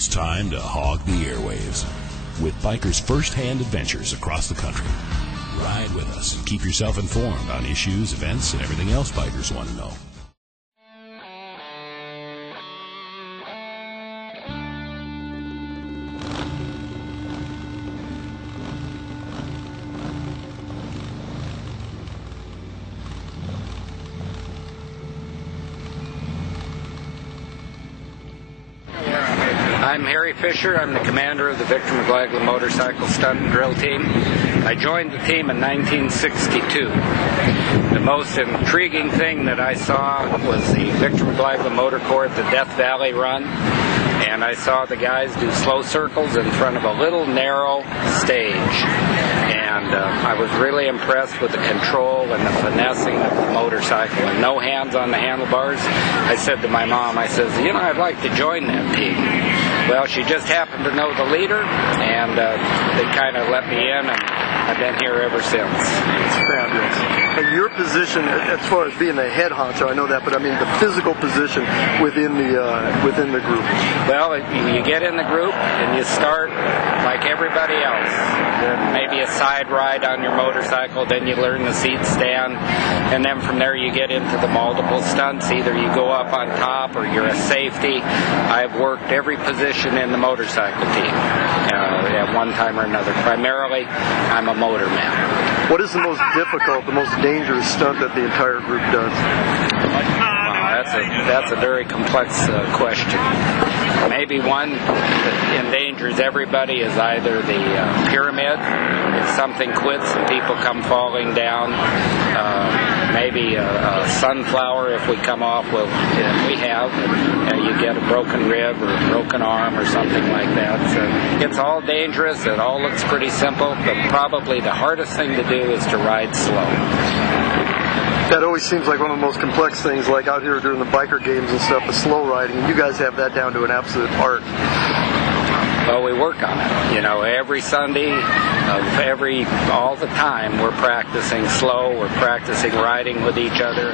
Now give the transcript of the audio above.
It's time to hog the airwaves with bikers' first-hand adventures across the country. Ride with us and keep yourself informed on issues, events, and everything else bikers want to know. I'm Harry Fisher. I'm the commander of the Victor Mclaglen motorcycle stunt and drill team. I joined the team in 1962. The most intriguing thing that I saw was the Victor Mclaglen Motor Corps at the Death Valley Run, and I saw the guys do slow circles in front of a little narrow stage. And I was really impressed with the control and the finessing of the motorcycle and no hands on the handlebars. I said to my mom, I says, you know, I'd like to join that team. Well, she just happened to know the leader, and they kind of let me in, and I've been here ever since. It's fabulous. And your position, as far as being the head honcho, I know that, but I mean the physical position within the group. Well, you get in the group and you start like everybody else. Maybe a side ride on your motorcycle, then you learn the seat stand, and then from there you get into the multiple stunts. Either you go up on top or you're a safety. I've worked every position in the motorcycle team at one time or another. Primarily, I'm a motorman. What is the most difficult, the most dangerous stunt that the entire group does? That's a very complex question. Maybe one that endangers everybody is either the pyramid, if something quits and people come falling down. Maybe a sunflower, if we come off, well, if we have, you get a broken rib or a broken arm or something like that. So it's all dangerous. It all looks pretty simple, but probably the hardest thing to do is to ride slow. That always seems like one of the most complex things, like out here during the biker games and stuff, is slow riding. And you guys have that down to an absolute art. Well, we work on it. You know, every Sunday, all the time, we're practicing slow. We're practicing riding with each other.